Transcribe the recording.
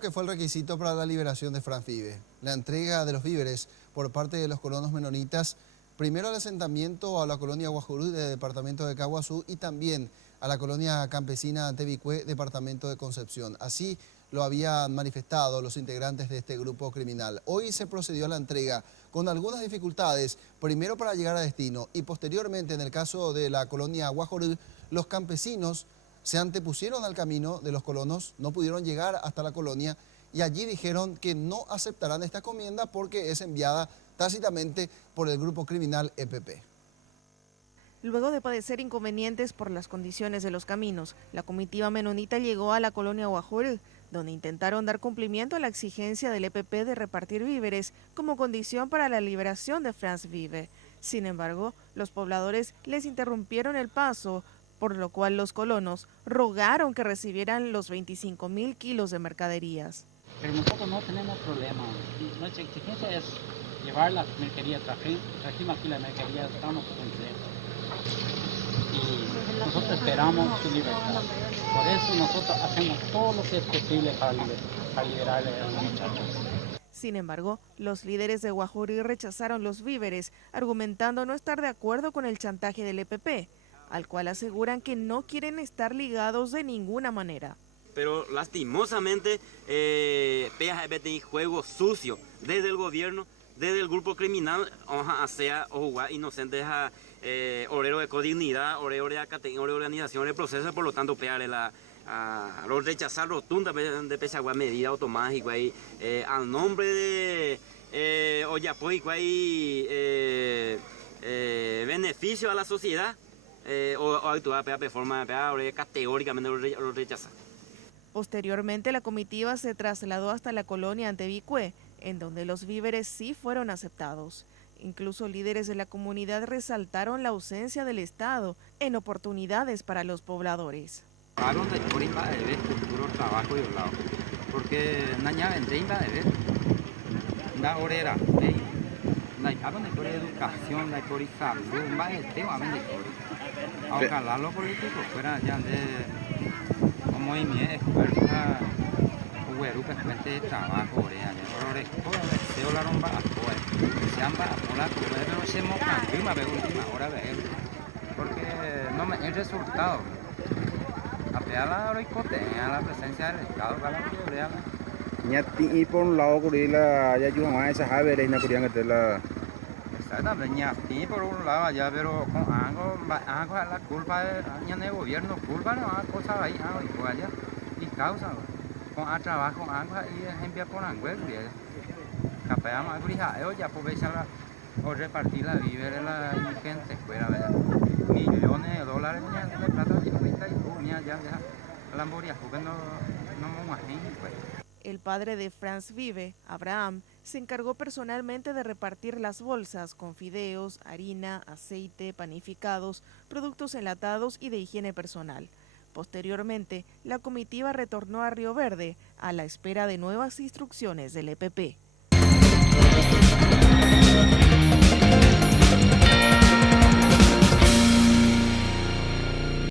lo que fue el requisito para la liberación de Franz Vive, la entrega de los víveres por parte de los colonos menonitas, primero al asentamiento a la colonia Guajurú del departamento de Caguazú y también a la colonia campesina Antevicue, departamento de Concepción. Así lo habían manifestado los integrantes de este grupo criminal. Hoy se procedió a la entrega con algunas dificultades, primero para llegar a destino y posteriormente, en el caso de la colonia Guajurú, los campesinos se antepusieron al camino de los colonos, no pudieron llegar hasta la colonia y allí dijeron que no aceptarán esta encomienda porque es enviada tácitamente por el grupo criminal EPP. Luego de padecer inconvenientes por las condiciones de los caminos, la comitiva menonita llegó a la colonia Guajurú, donde intentaron dar cumplimiento a la exigencia del EPP de repartir víveres como condición para la liberación de Franz Vive. Sin embargo, los pobladores les interrumpieron el paso, por lo cual los colonos rogaron que recibieran los 25.000 kilos de mercaderías. Pero nosotros no tenemos problema. Nuestra exigencia es llevar las mercaderías, trajimos aquí la mercadería, estamos completos. Y nosotros esperamos su libertad. Por eso nosotros hacemos todo lo que es posible para liberarle a los muchachos. Sin embargo, los líderes de Guajurú rechazaron los víveres, argumentando no estar de acuerdo con el chantaje del EPP, al cual aseguran que no quieren estar ligados de ninguna manera. Pero lastimosamente, PAGB tiene juego sucio desde el gobierno, desde el grupo criminal, hacia inocentes a obrero de codignidad, obrero de organización de procesos, por lo tanto, lo rechazar rotunda de Pesagua medida automática al nombre de Oyapoy, beneficio a la sociedad, o actuar de forma categóricamente lo rechazar. Posteriormente, la comitiva se trasladó hasta la colonia Antevicue, en donde los víveres sí fueron aceptados. Incluso líderes de la comunidad resaltaron la ausencia del Estado en oportunidades para los pobladores. Porque la orera, la educación, la salud, ojalá los políticos fueran ya de movimiento, fuerza, que fuente de trabajo, porque no me el resultado. A la presencia del Estado y por un lado la ya ayuda más esa ave na querían que la exactamente por un lado allá, pero con algo la culpa del gobierno, culpa no cosa ahí allá y causa con a trabajo algo y envía por anguel capamos a ya aprovechar o repartir la víveres la gente fuera millones de dólares de plata ya la moria no pues. El padre de Franz Vive, Abraham, se encargó personalmente de repartir las bolsas con fideos, harina, aceite, panificados, productos enlatados y de higiene personal. Posteriormente, la comitiva retornó a Río Verde a la espera de nuevas instrucciones del EPP.